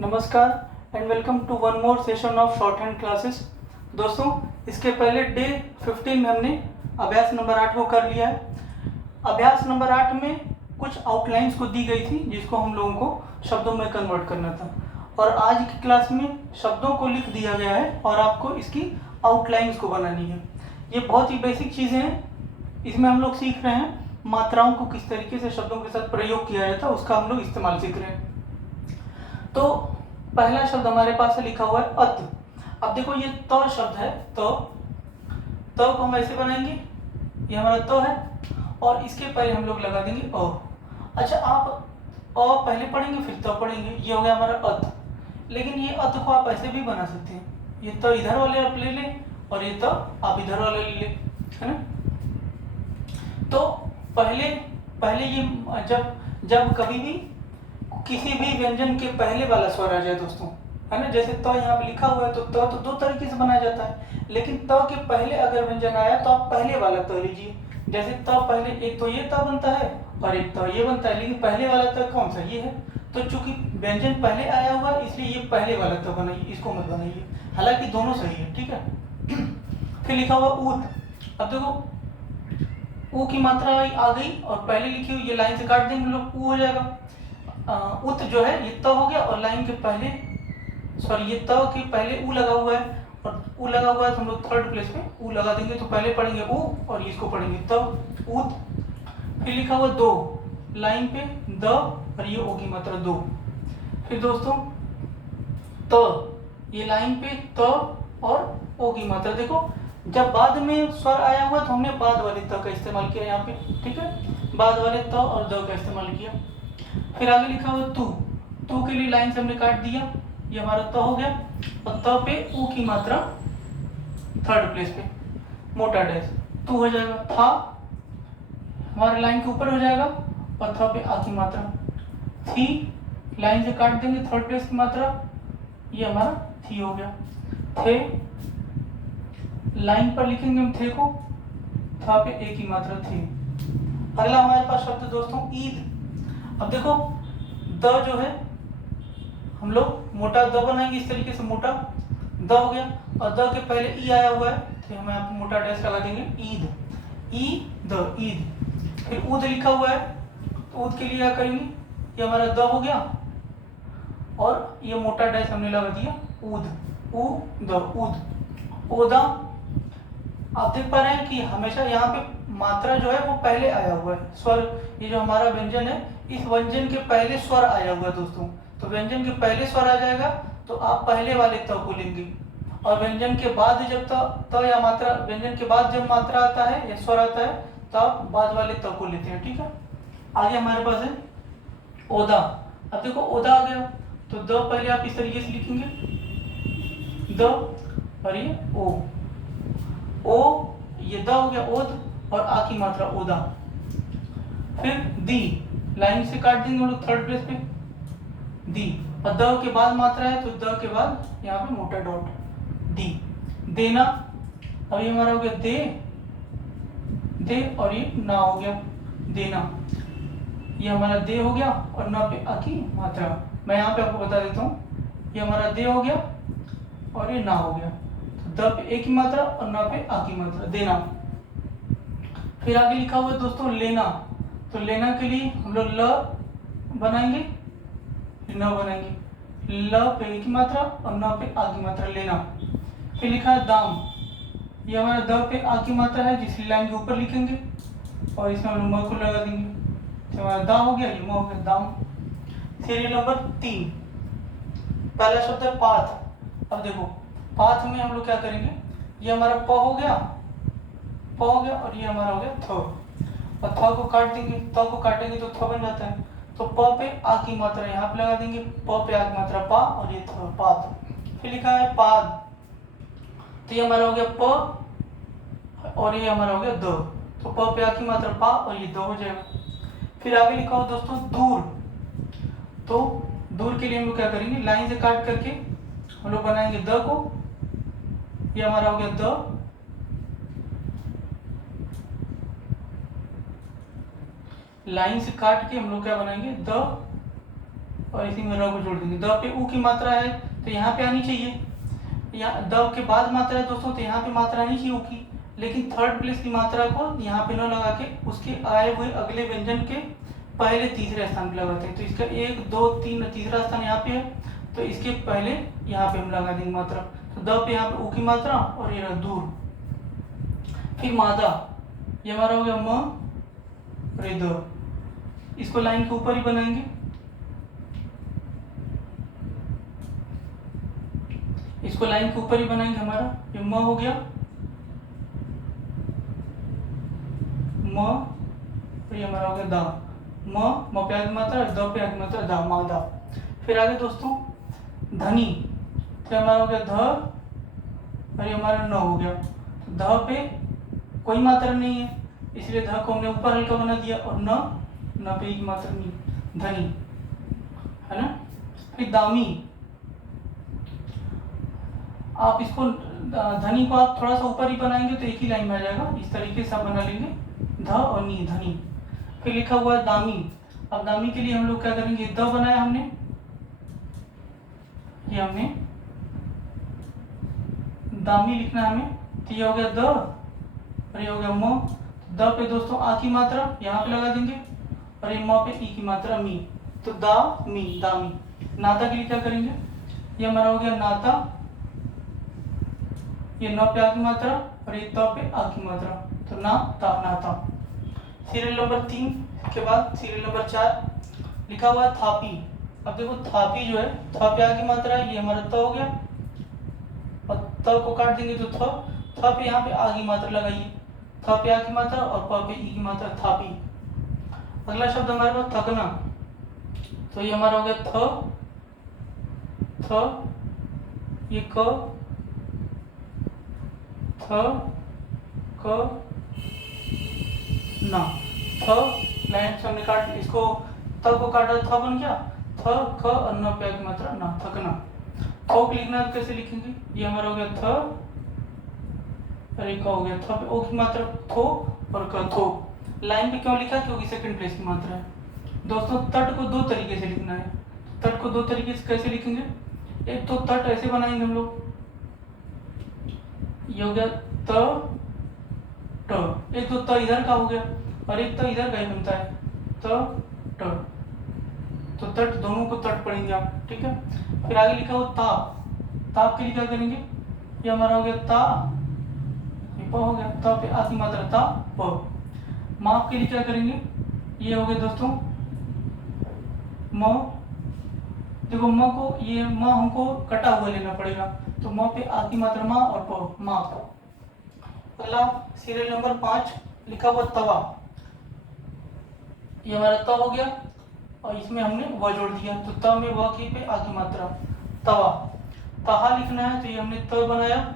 नमस्कार and welcome to one more session of shorthand classes. दोस्तों, इसके पहले डे 15 में हमने अभ्यास नंबर 8 को कर लिया है। अभ्यास नंबर 8 में कुछ आउटलाइंस को दी गई थी जिसको हम लोगों को शब्दों में कन्वर्ट करना था, और आज की क्लास में शब्दों को लिख दिया गया है और आपको इसकी आउटलाइंस को बनानी है। ये बहुत ही बेसिक चीज़ें हैं। इसमें हम लोग सीख रहे हैं मात्राओं को किस तरीके से शब्दों के साथ प्रयोग किया जाता है, उसका हम लोग इस्तेमाल सीख रहे हैं। तो पहला शब्द हमारे पास है, लिखा हुआ है अत। अब देखो, ये त शब्द है। तो को हम ऐसे बनाएंगे, ये हमारा त है और इसके पहले हम लोग लगा देंगे अ। अच्छा, आप अ पहले पढ़ेंगे फिर त पढ़ेंगे, ये हो गया हमारा अत। लेकिन ये अत को आप ऐसे भी बना सकते हैं, ये त इधर वाले आप ले लें और ये त आप इधर वाले ले लें, है ना। तो पहले ये जब कभी भी किसी भी व्यंजन के पहले वाला स्वर आ जाए दोस्तों, है ना, जैसे त यहाँ पे लिखा हुआ है तो त तो दो तरीके से बनाया जाता है, लेकिन त के पहले अगर व्यंजन आया तो आप पहले वाला त लीजिए। जैसे त पहले एक तो ये त बनता है और एक त ये बनता है, लेकिन पहले वाला त कौन सा, ये है। तो चूंकि व्यंजन पहले आया हुआ है इसलिए ये पहले वाला त बनाइए, इसको मत बनाइए, हालांकि दोनों सही है, ठीक है। फिर लिखा हुआ ऊत। अब देखो, ऊ की मात्रा आ गई और पहले लिखी हुई, ये लाइन से काट देंगे हम लोग, ऊ हो जाएगा। उत जो है ये त हो गया और लाइन के पहले, सॉरी, ये त के पहले ऊ लगा हुआ है और ऊ लगा हुआ है तो हम लोग थर्ड प्लेस पे ऊ लगा देंगे। तो पहले पढ़ेंगे ऊ और इसको पढ़ेंगे त, ऊत। फिर लिखा हुआ दो, लाइन पे द और ये ओ की मात्रा दो। फिर दोस्तों त, ये लाइन पे त और ओ की मात्रा। देखो, जब बाद में स्वर आया हुआ तो हमने बाद वाले त का इस्तेमाल किया यहाँ पे, ठीक है, बाद वाले त और द का इस्तेमाल किया। फिर आगे लिखा हुआ तू के लिए लाइन से हमने काट दिया, ये हमारा त हो गया और त पे ऊ की मात्रा थर्ड प्लेस पे, मोटा डैश, तू हो जाएगा। था हमारे लाइन के ऊपर हो जाएगा और थ पे आ की मात्रा। थी लाइन से काट देंगे थर्ड प्लेस की मात्रा, ये हमारा थी हो गया। थे लाइन पर लिखेंगे हम थे को, था पे ए की मात्रा थी। अगला हमारे पास शब्द दोस्तों ईद। अब देखो, द जो है हम लोग मोटा द बनाएंगे इस तरीके से, मोटा द हो गया और द के पहले ई आया हुआ है तो हम यहाँ पे मोटा डैश लगा देंगे, ईद, ई द, ईद। फिर ऊद लिखा हुआ है तो ऊद के लिए क्या करेंगे, ये हमारा द हो गया और ये मोटा डैश हमने लगा दिया, ऊद, ऊ द, ऊद। ओदा, आप देख पा रहे हैं कि हमेशा यहाँ पे मात्रा जो है वो पहले आया हुआ है, स्वर, ये जो हमारा व्यंजन है इस व्यंजन के पहले स्वर आया हुआ है दोस्तों। तो व्यंजन के पहले स्वर आ जाएगा तो आप पहले वाले त को लेंगे, और व्यंजन के बाद जब त या मात्रा, व्यंजन के बाद जब मात्रा आता है या स्वर आता है तो आप बाद वाले त को लेते हैं, ठीक है। आगे हमारे पास है ओदा। अब देखो, ओदा आ गया तो द पहले आप इस तरीके से लिखेंगे, द और ये ओ, ये द हो गया ओद और आ की मात्रा ओदा। फिर दी, लाइन से काट देंगे हम लोग थर्ड प्लेस पे, दी, और द के बाद मात्रा है तो द के बाद यहाँ पे मोटा डॉट, दी। देना, अब ये हमारा हो गया दे और ये ना हो गया, देना, ये हमारा दे हो गया और ना पे आ की मात्रा। मैं यहाँ पे आपको बता देता हूँ, ये हमारा दे हो गया और ये ना हो गया, तो द पे ए की मात्रा और ना पे आ की मात्रा, देना। फिर आगे लिखा हुआ है दोस्तों लेना। तो लेना के लिए हम लोग ल बनाएंगे, न बनाएंगे, ल पे ए की मात्रा और न पे आ की मात्रा, लेना। फिर लिखा है दाम, ये हमारा द पे आ की मात्रा है जिसकी लाइन के ऊपर लिखेंगे और इसमें हम लोग म को लगा देंगे, तो हमारा दा हो गया, ये म हो गया, दाम। सीरियल नंबर 3, पहला शब्द है पाथ। अब देखो, पाथ में हम लोग क्या करेंगे, ये हमारा प हो गया और ये हमारा हो गया थ, और थ को काट देंगे, त को काटेंगे तो थ बन जाता है। तो प पे आ की मात्रा यहाँ पे लगा देंगे, प पे आ की मात्रा पा और ये थ, पात। फिर लिखा है पाद, तो ये हमारा हो गया प और ये हमारा हो गया द, तो प पे आ की मात्रा पा और ये द हो जाएगा। फिर आगे लिखा हो दोस्तों दूर। तो दूर के लिए हम लोग क्या करेंगे, लाइन से काट करके हम लोग बनाएंगे द को, ये हमारा हो गया द, लाइन से काट के हम लोग क्या बनाएंगे, द और इसी में र को जोड़ देंगे। द पे ऊ की मात्रा है तो यहाँ पे आनी चाहिए, यहाँ द के बाद मात्रा है दोस्तों तो यहाँ पे मात्रा आनी चाहिए ऊ की, लेकिन थर्ड प्लेस की मात्रा को यहाँ पे न लगा के उसके आए हुए अगले व्यंजन के पहले तीसरे स्थान पे लगाते हैं। तो इसका 1 2 3 तीसरा स्थान यहाँ पे है, तो इसके पहले यहाँ पे हम लगा देंगे मात्रा। तो द पे यहाँ पे ऊ की मात्रा और ये रहा दूर। फिर मादा, ये हमारा हो गया म रे द, इसको लाइन के ऊपर ही बनाएंगे। इसको लाइन के ऊपर ही बनाएंगे। हमारा ये म हो गया, म, और ये हमारा हो गया दा। म पे आगे मात्रा, द पे आगे मात्रा, दा, मादा। फिर आगे दोस्तों धनी, तो हमारा हो गया ध, और ये हमारा न हो गया। ध पे कोई मात्रा नहीं है इसलिए ध को हमने ऊपर हल्का बना दिया, और न पे एक मात्रा नहीं, धनी, है ना। फिर दामी, आप इसको धनी को आप थोड़ा सा ऊपर ही बनाएंगे तो एक ही लाइन में आ जाएगा। इस तरीके से आप बना लेंगे ध और नी, धनी। फिर लिखा हुआ है दामी। अब दामी के लिए हम लोग क्या करेंगे, द बनाया हमने, ये हमने दामी लिखना है हमें, तो ये हो गया द और ये हो गया म। द पे दोस्तों आ की मात्रा यहाँ पे लगा देंगे, और ये म पे ई की मात्रा मी, तो दा मी, दामी। नाता के लिए क्या करेंगे, ये हमारा हो गया नाता, ये न पे आ की मात्रा और ये त पे आ की मात्रा, तो ना ता, नाता। सीरियल नंबर 3 के बाद सीरियल नंबर 4 लिखा हुआ है थापी। अब देखो थापी जो है, थ पे आ की मात्रा है, ये हमारा त हो गया, और त को काट देंगे तो थ पे यहाँ पे आ की मात्रा लगाइए, थ पे आ की मात्रा और प पे ई की मात्रा, थापी। अगला शब्द हमारे पास थकना, तो ये हमारा हो गया थ, ये क, थ, क, ना, थ लाइन से हमने काट, इसको त को काटा, थ बन गया, थ, ख और न पे की मात्रा ना, थकना। थोक लिखना तो कैसे लिखेंगे, ये हमारा हो गया थ, और एक हो गया थ पे ओ की मात्रा थो और क, थो। लाइन पे क्यों लिखा, क्योंकि सेकंड प्लेस की मात्रा है। दोस्तों तट को दो तरीके से लिखना है। तट को दो तरीके से कैसे लिखेंगे, एक तो तट ऐसे बनाएंगे हम लोग, ये हो गया त ट, एक तो त इधर का हो गया और एक तो इधर का ही बनता है, त ट, तो तट दोनों को तट पढ़ेंगे आप, ठीक है। फिर आगे लिखा हो ताप, ताप के लिए क्या करेंगे, ये हमारा हो गया ता, ये प हो गया, त पे आ की मात्रा ता, प। माप के लिए क्या करेंगे, ये हो गया दोस्तों म, देखो म को, ये म हमको कटा हुआ लेना पड़ेगा, तो म पे आ की मात्रा मा और प, माप। अगला सीरियल नंबर 5 लिखा हुआ तवा, ये हमारा त हो गया और इसमें हमने व जोड़ दिया, तो त में व की पे आ की मात्रा, तवा। तहा लिखना है तो ये हमने त बनाया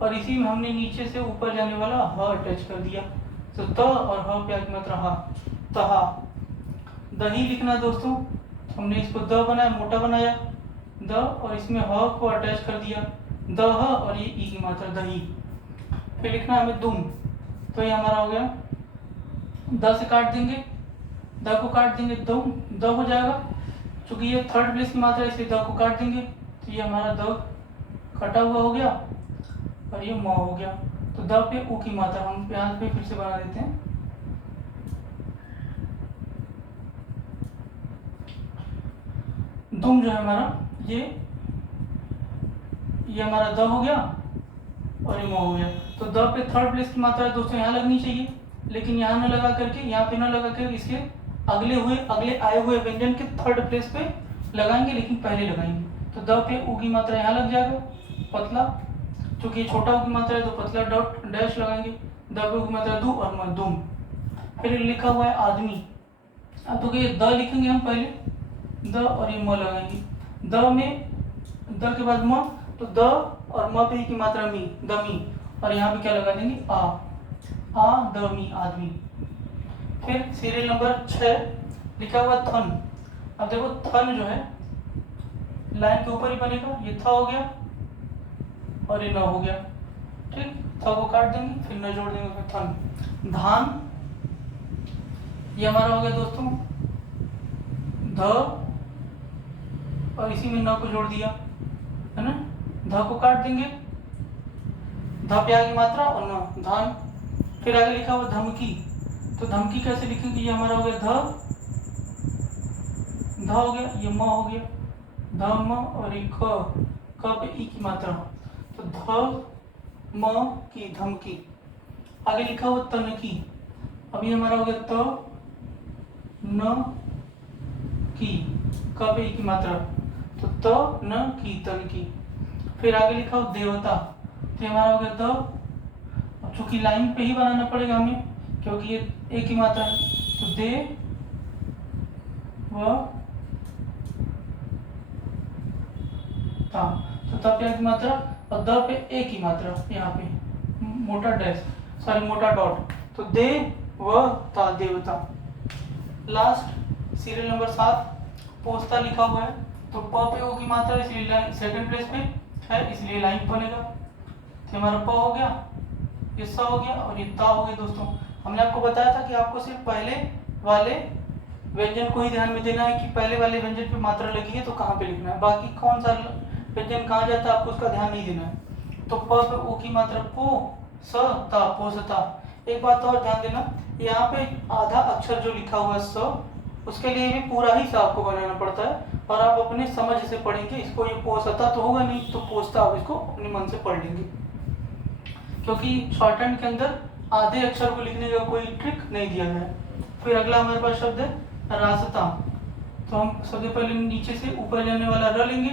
और इसी में हमने नीचे से ऊपर जाने वाला ह अटैच कर दिया, तो त और ह पे आ की मात्रा हा, तहा। दही लिखना है दोस्तों, हमने इसको द बनाया, मोटा बनाया, द और इसमें ह को अटैच कर दिया, द ह और ये ई की मात्रा, दही। फिर लिखना है हमें दुम, तो ये हमारा हो गया, द से काट देंगे, द को काट देंगे, दुम, द हो जाएगा, चूंकि ये थर्ड प्लेस की मात्रा है इसलिए द को काट देंगे, तो ये हमारा द कटा हुआ हो गया और ये म हो गया, तो द पे ऊ की मात्रा हम यहाँ पे फिर से बना देते हैं, दुम जो है हमारा, ये हमारा द हो गया और ये म हो गया, तो द पे थर्ड प्लेस की मात्रा दोस्तों यहाँ लगनी चाहिए, लेकिन यहाँ न लगा करके, यहाँ पे न लगा करके इसके अगले आए हुए व्यंजन के थर्ड प्लेस पे लगाएंगे, लेकिन पहले लगाएंगे, तो द पे ऊ की मात्रा यहाँ लग जाएगा, पतला, चूंकि छोटा ऊ की मात्रा है तो पतला डॉट डैश लगाएंगे, द पे ऊ की मात्रा दू और म, दुम। फिर लिखा हुआ है आदमी, अब तो ये द लिखेंगे हम पहले, द और ये म लगाएंगे, द में द के बाद म, तो द और म पे की मात्रा मी, दमी, और यहाँ पे क्या लगा देंगे आ दमी, आदमी। फिर सीरियल नंबर 6 लिखा हुआ थन, अब देखो थन जो है लाइन के ऊपर ही बनेगा, ये था हो गया और ये न हो गया, ठीक, था को काट देंगे फिर न जोड़ देंगे उसमें थन। धान, ये हमारा हो गया दोस्तों ध और इसी में न को जोड़ दिया, है ना। ध को काट देंगे, ध पे आगे मात्रा और न धान। फिर आगे लिखा हुआ धमकी, तो धमकी कैसे लिखेंगे, ये हमारा हो गया ध हो गया, ये म हो गया, धम और ये क पे ई की मात्रा, तो ध म की धमकी। आगे लिखा हुआ तनकी, अभी हमारा हो गया त न की, क पे ई की मात्रा, तो त न की तनकी। फिर आगे लिखा हुआ देवता, तो हमारा हो गया द, अब चूंकि लाइन पे ही बनाना पड़ेगा हमें क्योंकि ये एक ही मात्रा है, तो दे व ता, तो त पे एक मात्रा और द पे एक ही मात्रा, यहाँ पे मोटा डैश, सॉरी मोटा डॉट, तो दे व ता देवता। लास्ट सीरियल नंबर 7 पोस्ता लिखा हुआ है, तो प पे ओ की मात्रा इसलिए सेकंड प्लेस पे है, इसलिए लाइन बनेगा। तो हमारा प हो गया, ये स हो गया और ये ता हो गया। दोस्तों हमने आपको बताया था कि आपको सिर्फ पहले वाले व्यंजन को ही ध्यान में देना है कि पहले वाले व्यंजन पे मात्रा लगी है तो कहाँ पे लिखना है, बाकी कौन सा व्यंजन कहाँ जाता है आपको उसका ध्यान नहीं देना है। तो प पे ओ की मात्रा पो स ता, पोसता। एक बात और ध्यान देना, यहाँ पे आधा अक्षर जो लिखा हुआ है स, उसके लिए भी पूरा ही सा आपको बनाना पड़ता है और आप अपने समझ से पढ़ेंगे इसको। ये पोसता तो होगा नहीं, तो पोसता आप इसको अपने मन से पढ़ लेंगे, क्योंकि शॉर्ट हैंड के अंदर आधे अक्षर को लिखने का कोई ट्रिक नहीं दिया गया है। फिर अगला हमारे पास शब्द है रास्ता, तो हम सबसे पहले नीचे से ऊपर जाने वाला र लेंगे,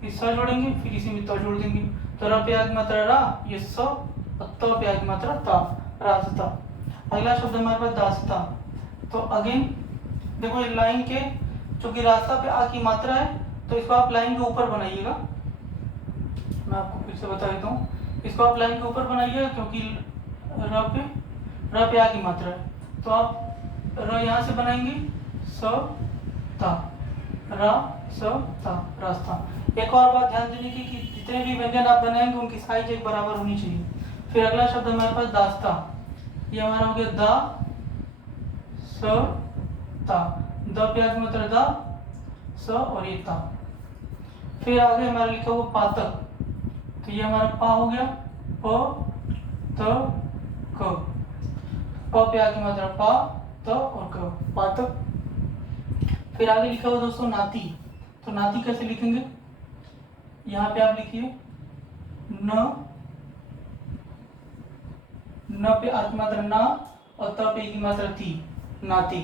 फिर स जोड़ेंगे, फिर इसी में त जोड़ देंगे, तो र पे आगे मात्रा रा, ये स, और त पे आगे मात्रा ता, रास्ता। अगला शब्द हमारे पास दास्ता, तो अगेन देखो एक लाइन के, चूंकि रास्ता पे आ की मात्रा है तो इसको आप लाइन के ऊपर बनाइएगा। मैं आपको फिर से बता देता हूँ, इसको आप लाइन के ऊपर बनाइएगा क्योंकि र पे आ की मात्रा है, तो आप र यहाँ से बनाएंगे, स ता, रा स ता, रास्ता। एक और बात ध्यान देने की कि जितने भी व्यंजन आप बनाएंगे उनकी साइज एक बराबर होनी चाहिए। फिर अगला शब्द हमारे पास दास्ता, ये हमारा हो गया दा स ता, द पे आगे मात्रा दा स और ये ता। फिर आगे हमारा लिखा हुआ पातक, तो ये हमारा पा हो गया, प त क, प पे आगे मात्रा पा त और क, पातक। फिर आगे लिखा हुआ दोस्तों नाती, तो नाती कैसे लिखेंगे, यहाँ पे आप लिखिए न पे आ की मात्रा ना और त पे की मात्रा ती, नाती।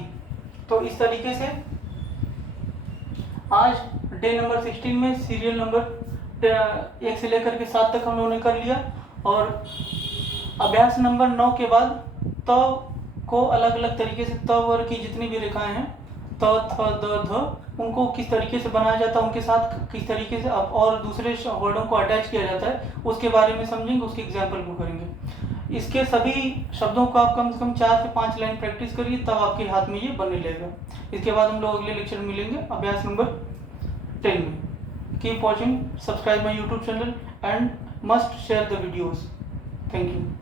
तो इस तरीके से आज डे नंबर 16 में सीरियल नंबर 1 से लेकर के 7 तक हम लोगों ने कर लिया, और अभ्यास नंबर 9 के बाद त को अलग अलग तरीके से, त वर्ग की जितनी भी रेखाएं हैं त थ द ध, उनको किस तरीके से बनाया जाता है, उनके साथ किस तरीके से अब और दूसरे वर्डों को अटैच किया जाता है उसके बारे में समझेंगे, उसके एग्जाम्पल को करेंगे। इसके सभी शब्दों को आप कम से कम 4 से 5 लाइन प्रैक्टिस करिए, तब आपके हाथ में ये बनने लगेगा। इसके बाद हम लोग अगले लेक्चर में मिलेंगे अभ्यास नंबर 10 में। Keep watching, subscribe my YouTube channel and must share the videos. Thank you.